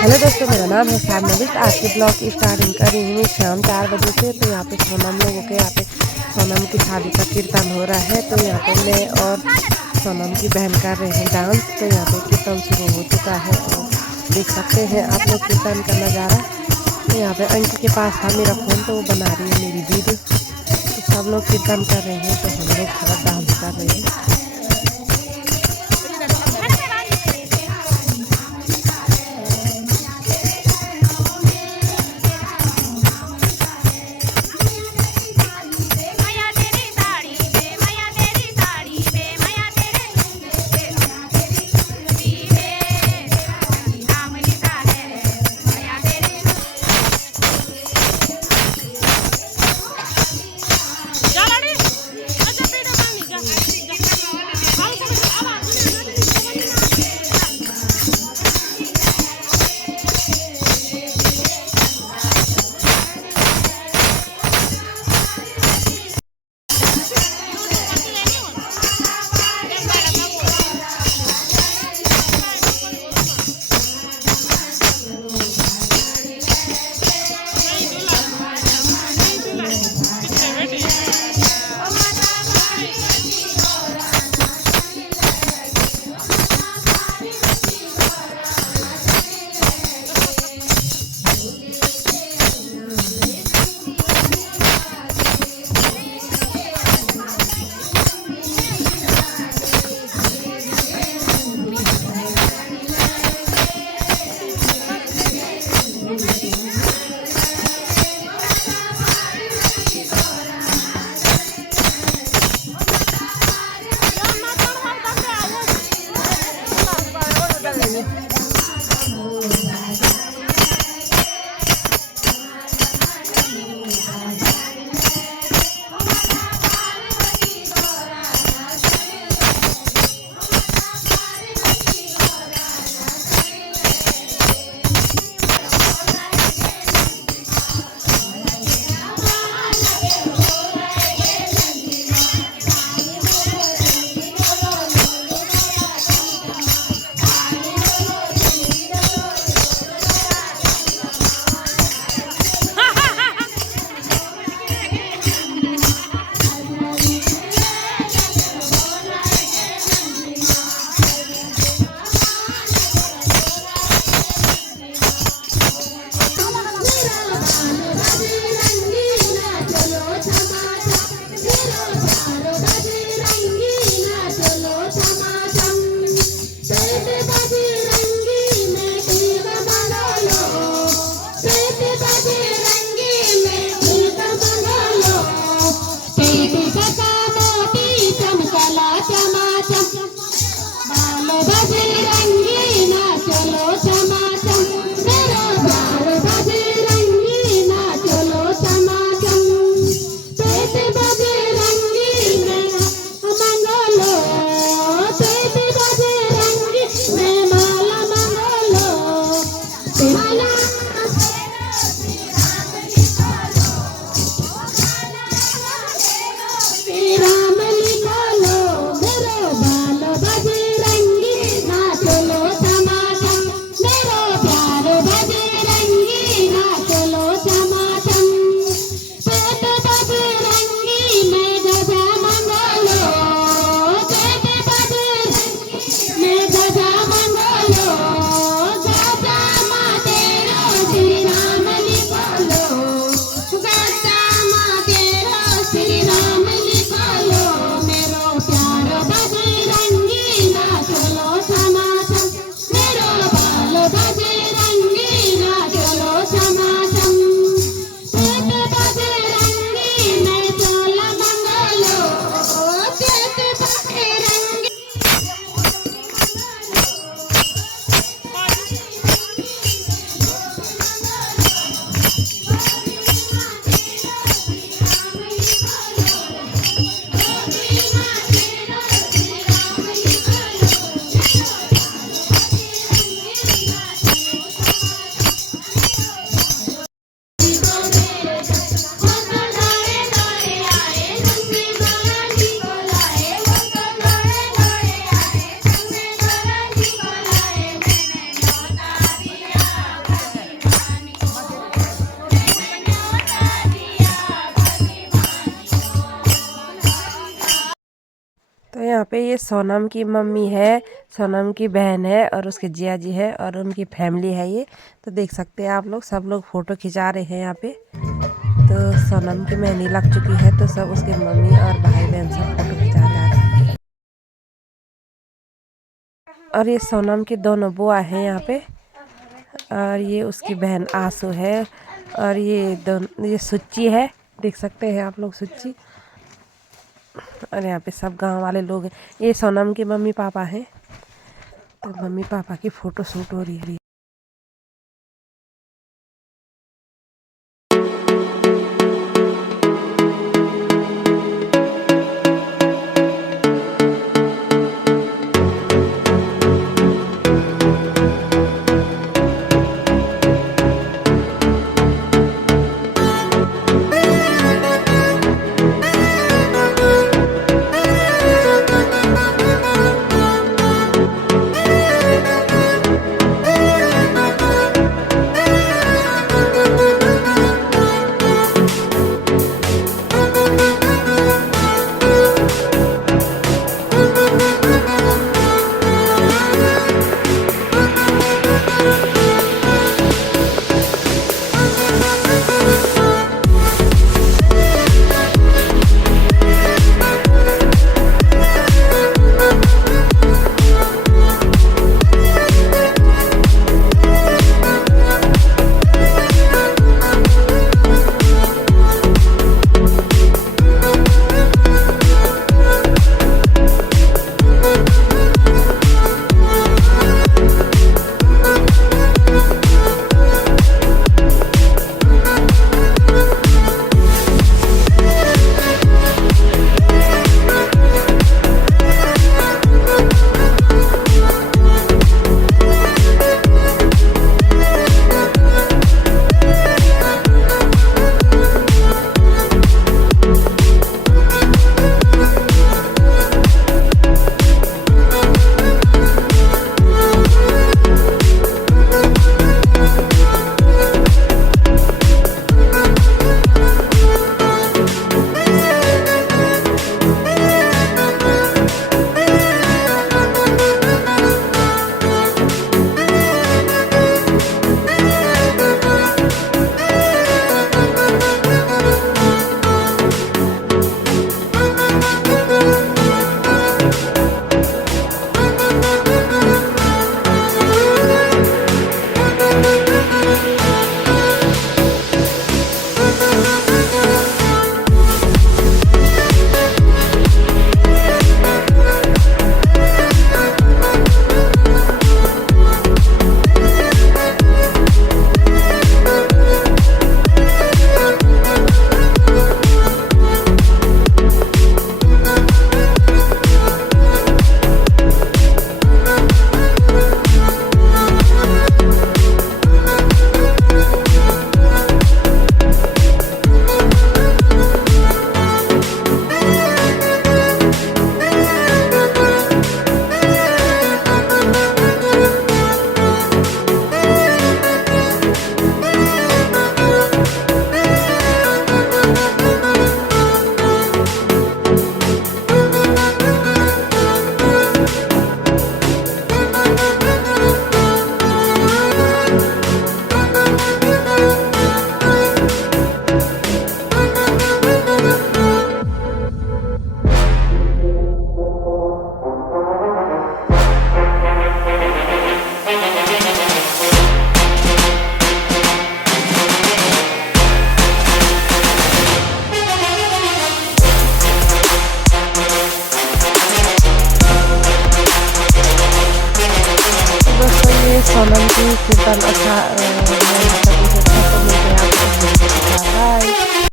Hello दोस्तों, मेरा नाम है शामनवीस। आज के ब्लॉग की स्टार्टिंग कर रही हूँ शाम 4 बजे से। तो यहाँ पे सोनम लोगों के यहाँ पे सोनम की शादी का कीर्तन हो रहा है। तो यहाँ पे मैं और सोनम की बहन कर रहे हैं डांस। तो यहाँ पे कीर्तन शुरू हो चुका है और देख सकते हैं आप लोग कीर्तन का नज़ारा। तो यहाँ पे अंकी के पास था मेरा फ़ोन, तो वो बना रही है मेरी वीडियो। तो सब लोग कीर्तन कर रहे हैं, तो हम लोग थोड़ा डांस कर रहे हैं। पे ये सोनम की मम्मी है, सोनम की बहन है और उसके जिया जी है और उनकी फैमिली है ये। तो देख सकते हैं आप लोग, सब लोग फ़ोटो खिंचा रहे हैं यहाँ पे। तो सोनम की मेहंदी लग चुकी है तो सब उसके मम्मी और भाई बहन सब फ़ोटो खिंचा रहे हैं। और ये सोनम की दोनों बुआ हैं यहाँ पे और ये उसकी बहन आंसू है और ये सुच्ची है, देख सकते हैं आप लोग सुच्ची। और यहाँ पे सब गांव वाले लोग हैं। ये सोनम के मम्मी पापा हैं, तो मम्मी पापा की फ़ोटो शूट हो रही है। सोनम की कीर्तन अच्छा